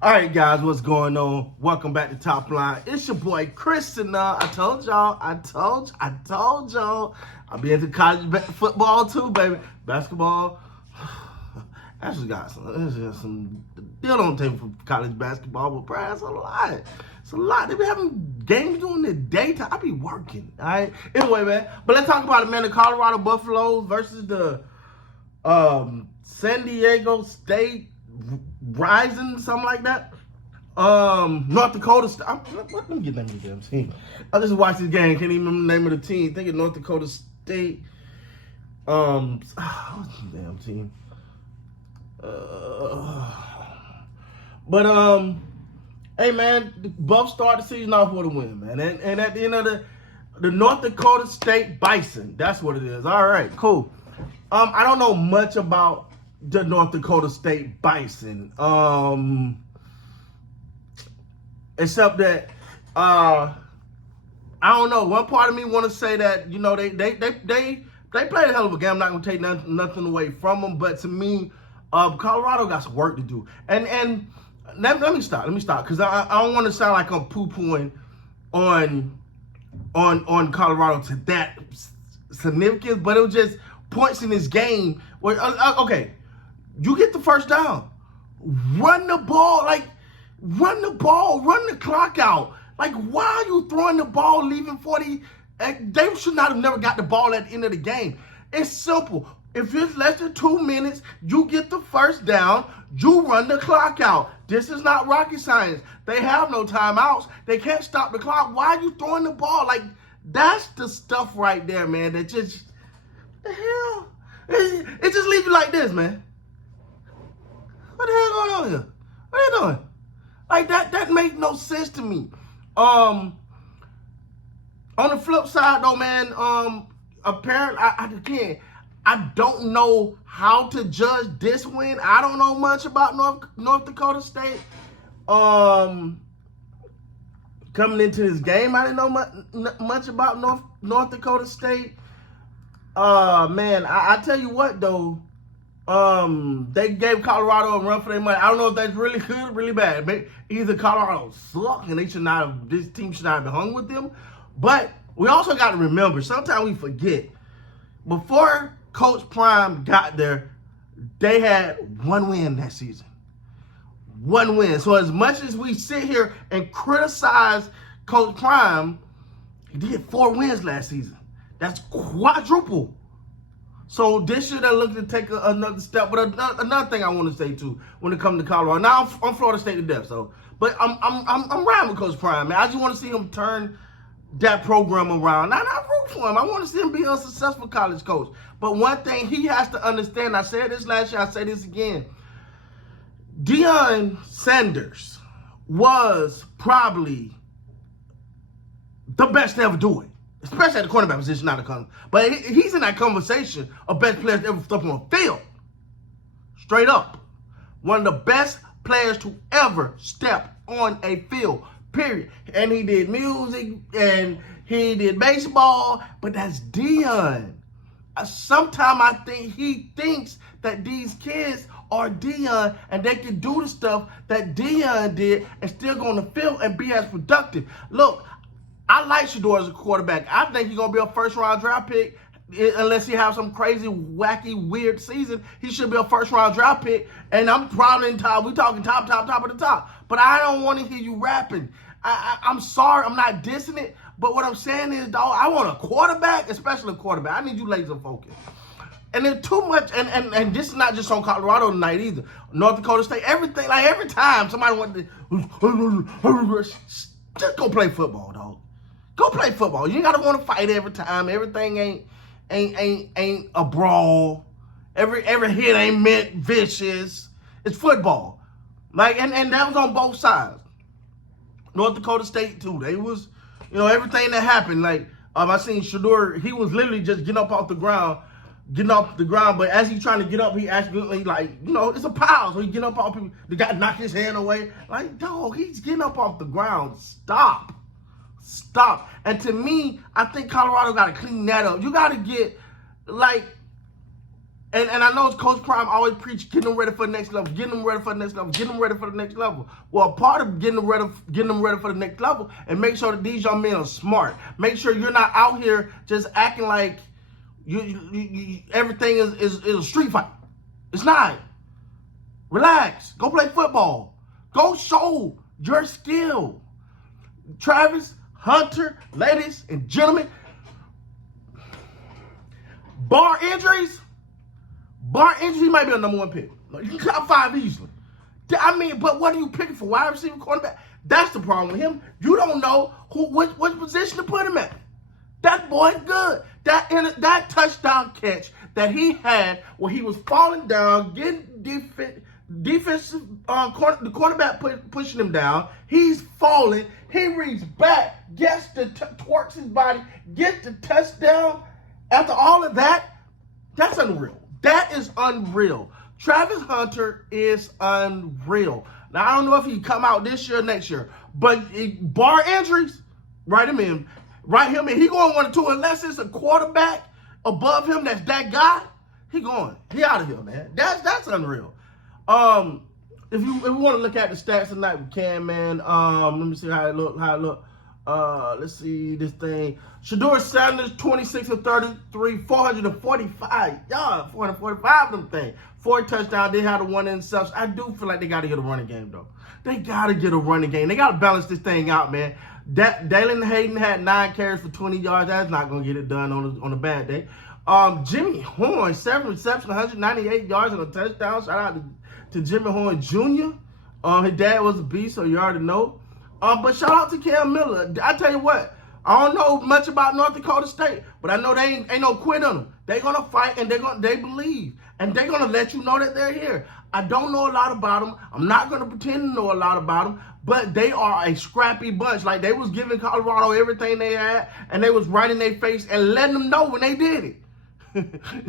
All right, guys, what's going on? Welcome back to Top Line. It's your boy Chris, and I told y'all, I'll be into college football too, baby. Basketball, actually got some deal on the table for college basketball, but bro, it's a lot. It's a lot. They be having games during the daytime. I be working. All right. Anyway, man, but let's talk about it, man. The Colorado Buffaloes versus the San Diego State Rising, something like that. North Dakota State. Let me get the name of the damn team. I just watched this game. Can't even remember the name of the team. Think of North Dakota State. What's the damn team? Hey man, the Buffs start the season off with a win, man. And at the end of the North Dakota State Bison, that's what it is. All right, cool. I don't know much about the North Dakota State Bison. Except that I don't know. One part of me want to say that, you know, they played a hell of a game. I'm not gonna take nothing away from them, but to me, Colorado got some work to do. And let me stop, because I don't want to sound like I'm poo-pooing on Colorado to that significance, but it was just points in this game where okay, you get the first down, run the ball, run the clock out. Like, why are you throwing the ball, leaving 40? They should not have never got the ball at the end of the game. It's simple. If it's less than 2 minutes, you get the first down, you run the clock out. This is not rocket science. They have no timeouts. They can't stop the clock. Why are you throwing the ball? Like, that's the stuff right there, man, that just, the hell? It just leaves you like this, man. What the hell going on here? What are you doing? Like, that makes no sense to me. On the flip side, though, man, apparently, I don't know how to judge this win. I don't know much about North Dakota State. Coming into this game, I didn't know much about North Dakota State. Man, I tell you what, though. They gave Colorado a run for their money. I don't know if that's really good or really bad. But either Colorado suck and this team should not have been hung with them. But we also got to remember, sometimes we forget. Before Coach Prime got there, they had one win that season. One win. So as much as we sit here and criticize Coach Prime, he did 4 wins last season. That's quadruple. So this year they're looking to take another step. But another thing I want to say too, when it comes to Colorado, now I'm Florida State to death. So, but I'm riding with Coach Prime, man. I just want to see him turn that program around. Now, not root for him. I want to see him be a successful college coach. But one thing he has to understand, I said this last year, I say this again. Deion Sanders was probably the best to ever do it. Especially at the cornerback position, not a corner. But he's in that conversation of best players to ever step on the field. Straight up. One of the best players to ever step on a field, period. And he did music, and he did baseball, but that's Deion. Sometimes I think he thinks that these kids are Deion, and they can do the stuff that Deion did and still go on the field and be as productive. Look, I like Shedeur as a quarterback. I think he's going to be a first-round draft pick. Unless he has some crazy, wacky, weird season, he should be a first-round draft pick. And I'm probably in top. We're talking top of the top. But I don't want to hear you rapping. I'm sorry. I'm not dissing it. But what I'm saying is, dog, I want a quarterback, especially a quarterback. I need you laser focused. And there's too much, and this is not just on Colorado tonight either. North Dakota State, everything, like every time somebody wants to, just go play football, dog. Go play football. You ain't gotta want to fight every time. Everything ain't a brawl. Every hit ain't meant vicious. It's football. Like, and that was on both sides. North Dakota State too. They was, everything that happened. Like, I seen Shedeur, he was literally just getting off the ground. But as he's trying to get up, he accidentally, it's a pile. So he get up off people. The guy knocked his hand away. Like, dog, he's getting up off the ground. Stop. And to me, I think Colorado got to clean that up. You got to get, And I know Coach Prime always preach getting them ready for the next level, getting them ready for the next level, getting them ready for the next level. Well, part of getting them ready for the next level and make sure that these young men are smart. Make sure you're not out here just acting like everything is a street fight. It's not. Relax. Go play football. Go show your skill. Travis, Hunter, ladies and gentlemen, bar injuries, he might be a number 1 pick. You can top 5 easily. I mean, but what are you picking for? Wide receiver, quarterback? That's the problem with him. You don't know which position to put him at. That boy's good. That touchdown catch that he had where he was falling down, getting defensive the quarterback pushing him down. He's falling. He reaches back, gets twerks his body, gets the touchdown. After all of that, that's unreal. That is unreal. Travis Hunter is unreal. Now, I don't know if he come out this year or next year, but bar injuries, write him in. Write him in. He going 1 or 2 unless it's a quarterback above him that's that guy. He going. He out of here, man. That's unreal. If we want to look at the stats tonight, we can, man. Let me see how it look. Let's see this thing. Shedeur Sanders, 26 of 33, 445 yards, 445 of them things. 4 touchdowns. They had a 1 interception. I do feel like they got to get a running game, though. They got to get a running game. They got to balance this thing out, man. Dalen Hayden had 9 carries for 20 yards. That's not going to get it done on a bad day. Jimmy Horn, 7 receptions, 198 yards and a touchdown. Shout out to Jimmy Horn Jr. His dad was a beast, so you already know. But shout out to Cam Miller. I tell you what, I don't know much about North Dakota State, but I know they ain't no quit on them. They're gonna fight and they believe, and they're gonna let you know that they're here. I don't know a lot about them. I'm not gonna pretend to know a lot about them, but they are a scrappy bunch. Like, they was giving Colorado everything they had, and they was right in their face and letting them know when they did it. You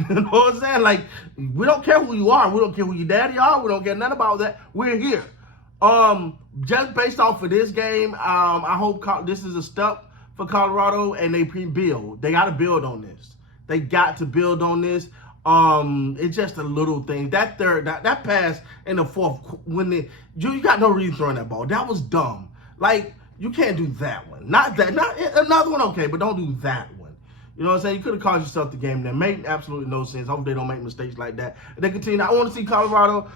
know what I'm saying? Like, we don't care who you are. We don't care who your daddy are. We don't care nothing about that. We're here. Just based off of this game, I hope this is a step for Colorado, and they build. They got to build on this. They got to build on this. It's just a little thing. That pass in the fourth, you got no reason throwing that ball. That was dumb. Like, you can't do that one. Not another one, okay, but don't do that one. You know what I'm saying? You could have caused yourself the game. That made absolutely no sense. Hopefully they don't make mistakes like that. And they continue. I want to see Colorado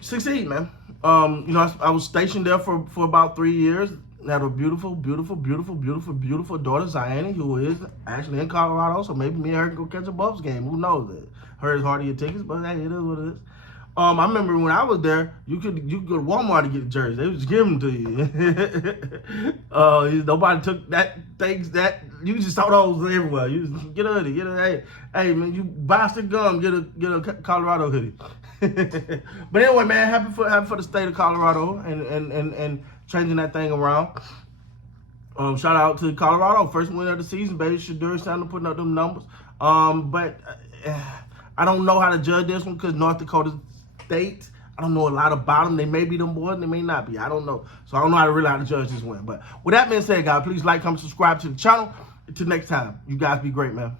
succeed, man. I was stationed there for about 3 years. I had a beautiful daughter, Ziani, who is actually in Colorado. So maybe me and her can go catch a Buffs game. Who knows? Her is hard to get tickets, but hey, it is what it is. I remember when I was there, you could go to Walmart to get the jerseys. They would just give them to you. Nobody took that you just saw those everywhere. You just get a hoodie, hey man, you buy some gum, get a Colorado hoodie. But anyway, man, happy for the state of Colorado and changing that thing around. Shout out to Colorado, first win of the season, baby. Shedeur Sanders putting up them numbers. But I don't know how to judge this one because North Dakota State, I don't know a lot about them. They may be them boys, they may not be. I don't know. So I don't know how to judge this win. But with that being said, guys, please like, comment, subscribe to the channel. Until next time, you guys be great, man.